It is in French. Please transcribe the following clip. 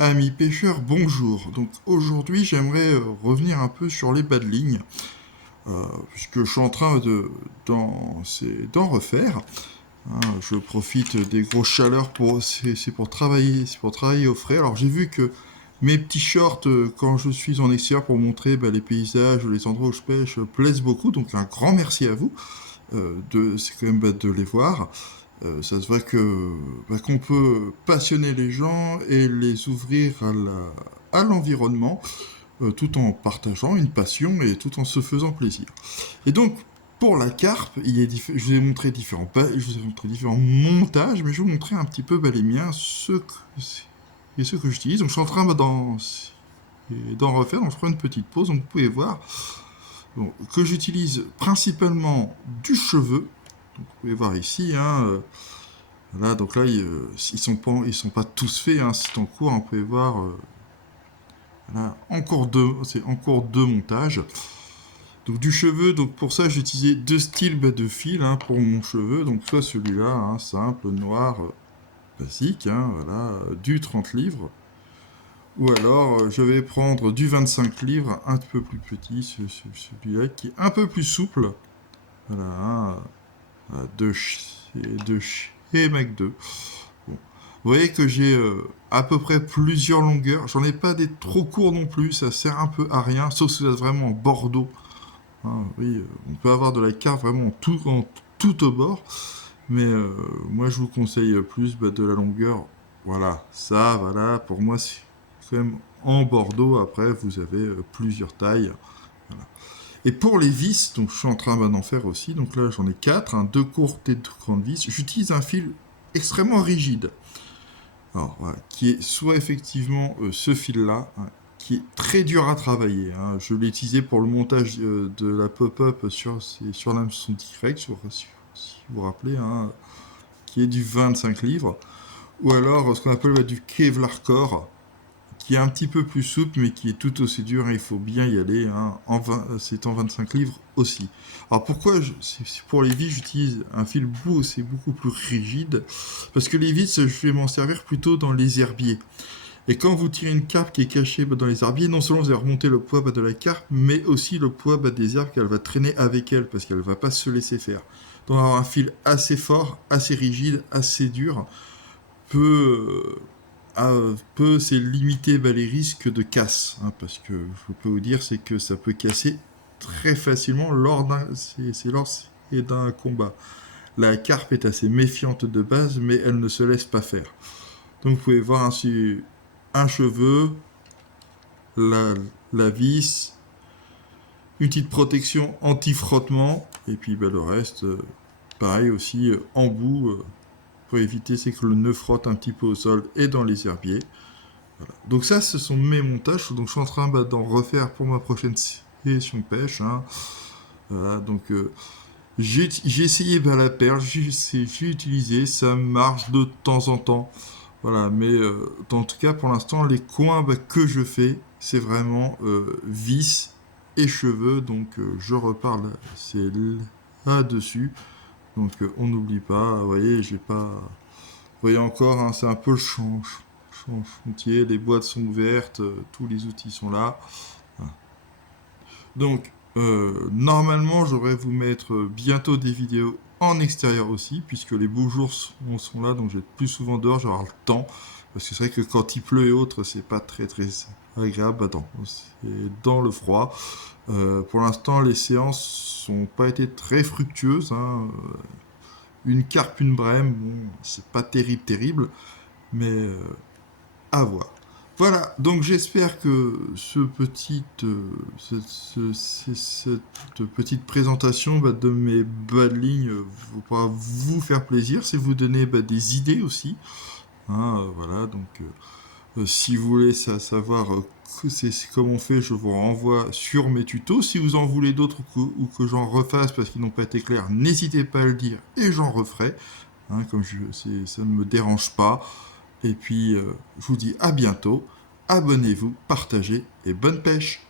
Amis pêcheurs, bonjour. Donc aujourd'hui, j'aimerais revenir un peu sur les bas de ligne, puisque je suis en train d'en refaire. Je profite des grosses chaleurs c'est pour travailler au frais. Alors j'ai vu que mes petits shorts, quand je suis en extérieur pour montrer les paysages, les endroits où je pêche, plaisent beaucoup. Donc un grand merci à vous. C'est quand même de les voir. Ça se voit qu'on peut passionner les gens et les ouvrir à l'environnement, tout en partageant une passion et tout en se faisant plaisir. Et donc, pour la carpe, je vous ai montré différents montages, mais je vais vous montrer un petit peu les miens, ceux que j'utilise. Donc, je suis en train d'en refaire, donc je prends une petite pause, donc vous pouvez voir que j'utilise principalement du cheveu. Donc, vous pouvez voir ici, voilà, donc là, ils sont pas tous faits, c'est en cours, on peut voir, voilà, c'est en cours de montage. Donc du cheveu, donc pour ça j'ai utilisé deux styles de fil pour mon cheveu, donc soit celui-là, simple, noir, basique, voilà, du 30 livres, ou alors je vais prendre du 25 livres, un peu plus petit, celui-là qui est un peu plus souple, voilà, de chez Mac 2. Bon. Vous voyez que j'ai à peu près plusieurs longueurs. J'en ai pas des trop courts non plus, ça sert un peu à rien, sauf si vous êtes vraiment en bordeaux. Oui, on peut avoir de la carte vraiment en tout au bord, mais moi je vous conseille plus de la longueur. Voilà, ça, voilà, pour moi c'est quand même en bordeaux. Après, vous avez plusieurs tailles. Voilà. Et pour les vis, donc je suis en train d'en faire aussi. Donc là, j'en ai quatre, deux courtes et deux grandes vis. J'utilise un fil extrêmement rigide. Alors, voilà, qui est soit effectivement ce fil-là, qui est très dur à travailler. Je l'ai utilisé pour le montage de la pop-up sur l'hameçon direct, si vous vous rappelez, qui est du 25 livres. Ou alors ce qu'on appelle du Kevlar Core, qui est un petit peu plus souple, mais qui est tout aussi dur, il faut bien y aller. C'est en 25 livres aussi. Alors pourquoi, pour les vis, j'utilise un fil bout, c'est beaucoup plus rigide, parce que les vis, je vais m'en servir plutôt dans les herbiers. Et quand vous tirez une carpe qui est cachée dans les herbiers, non seulement vous allez remonter le poids de la carpe, mais aussi le poids des herbes qu'elle va traîner avec elle, parce qu'elle ne va pas se laisser faire. Donc avoir un fil assez fort, assez rigide, assez dur, peut c'est limiter les risques de casse, parce que je peux vous dire c'est que ça peut casser très facilement lors d'un combat. La carpe est assez méfiante de base, mais elle ne se laisse pas faire. Donc vous pouvez voir ainsi un cheveu, la, la vis, une petite protection anti-frottement, et puis le reste, pareil aussi, en bout, pour éviter c'est que le nœud frotte un petit peu au sol et dans les herbiers. Voilà. Donc ça, ce sont mes montages. Donc je suis en train d'en refaire pour ma prochaine session de pêche. Voilà, donc j'ai essayé la perle, j'ai utilisé, ça marche de temps en temps. Voilà, mais en tout cas, pour l'instant, les coins que je fais, c'est vraiment vis et cheveux. Donc je reparle, c'est là-dessus. Donc on n'oublie pas, vous voyez, j'ai pas. Vous voyez encore, c'est un peu le chantier, les boîtes sont ouvertes, tous les outils sont là. Donc, normalement, j'aurais vous mettre bientôt des vidéos en extérieur aussi, puisque les beaux jours sont là, donc je vais être plus souvent dehors, j'aurai le temps. Parce que c'est vrai que quand il pleut et autres, c'est pas très très agréable. C'est dans le froid. Pour l'instant, les séances n'ont pas été très fructueuses. Une carpe, une brème, bon, c'est pas terrible, mais à voir. Voilà, donc j'espère que cette petite présentation de mes bas de ligne pourra vous faire plaisir, c'est vous donner des idées aussi. Voilà, donc si vous voulez savoir comment on fait, je vous renvoie sur mes tutos. Si vous en voulez d'autres ou que j'en refasse parce qu'ils n'ont pas été clairs, n'hésitez pas à le dire et j'en referai. Ça ne me dérange pas. Et puis, je vous dis à bientôt. Abonnez-vous, partagez et bonne pêche.